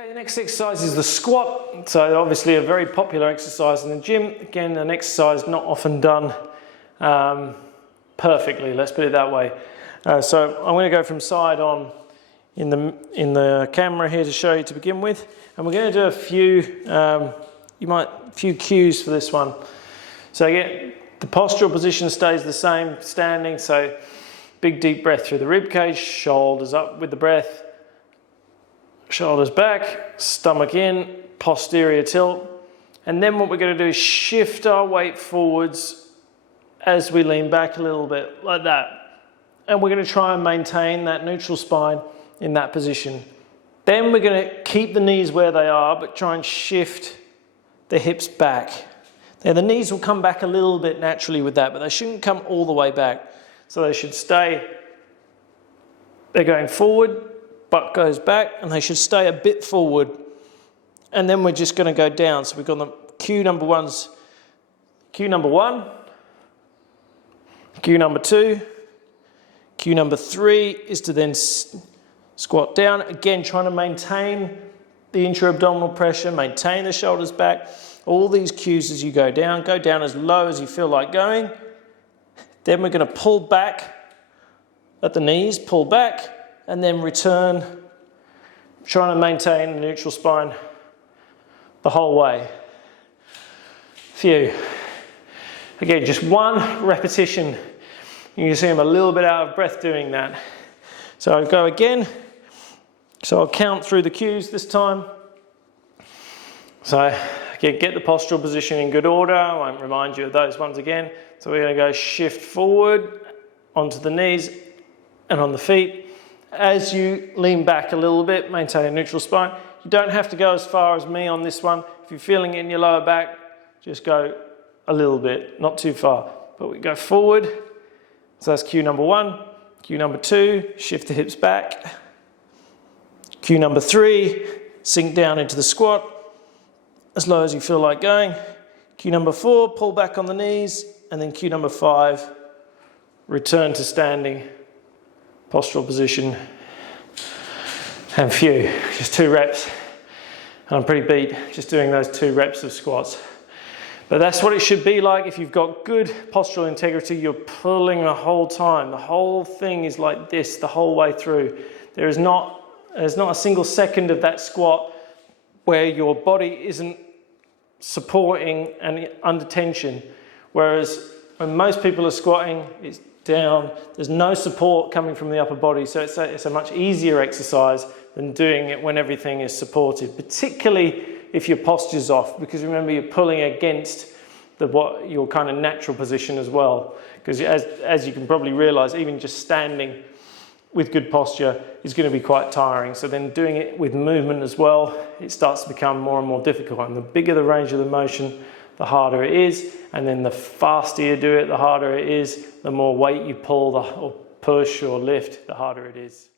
Okay, the next exercise is the squat. So obviously a very popular exercise in the gym. Again, an exercise not often done perfectly, let's put it that way. So I'm going to go from side on in the camera here to show you to begin with. And we're going to do a few cues for this one. So again, the postural position stays the same, standing. So big deep breath through the rib cage, shoulders up with the breath. Shoulders back, stomach in, posterior tilt. And then what we're going to do is shift our weight forwards as we lean back a little bit, like that. And we're going to try and maintain that neutral spine in that position. Then we're going to keep the knees where they are, but try and shift the hips back. Now the knees will come back a little bit naturally with that, but they shouldn't come all the way back. So they should stay, they're going forward, butt goes back, and they should stay a bit forward. And then we're just going to go down. So we've got the cue number one, cue number 2, cue number 3 is to then squat down. Again, trying to maintain the intra-abdominal pressure, maintain the shoulders back. All these cues as you go down as low as you feel like going. Then we're going to pull back at the knees, pull back, and then return, trying to maintain the neutral spine the whole way. Few. Again, just one repetition. You can see I'm a little bit out of breath doing that. So I'll go again. So I'll count through the cues this time. So again, get the postural position in good order. I won't remind you of those ones again. So we're going to go shift forward onto the knees and on the feet. As you lean back a little bit, maintain a neutral spine. You don't have to go as far as me on this one. If you're feeling it in your lower back, just go a little bit, not too far. But we go forward. So that's cue number 1. Cue number 2, shift the hips back. Cue number 3, sink down into the squat as low as you feel like going. Cue number 4, pull back on the knees. And then cue number 5, return to standing postural position. And few, just 2 reps. And I'm pretty beat just doing those 2 reps of squats. But that's what it should be like. If you've got good postural integrity, you're pulling the whole time. The whole thing is like this the whole way through. There's not a single second of that squat where your body isn't supporting and under tension. Whereas when most people are squatting, it's down, there's no support coming from the upper body. So it's a much easier exercise than doing it when everything is supported, particularly if your posture's off, because remember you're pulling against your kind of natural position as well. Because as you can probably realize, even just standing with good posture is going to be quite tiring. So then doing it with movement as well, it starts to become more and more difficult. And the bigger the range of the motion, the harder it is. And then the faster you do it, the harder it is. The more weight you pull or push or lift, the harder it is.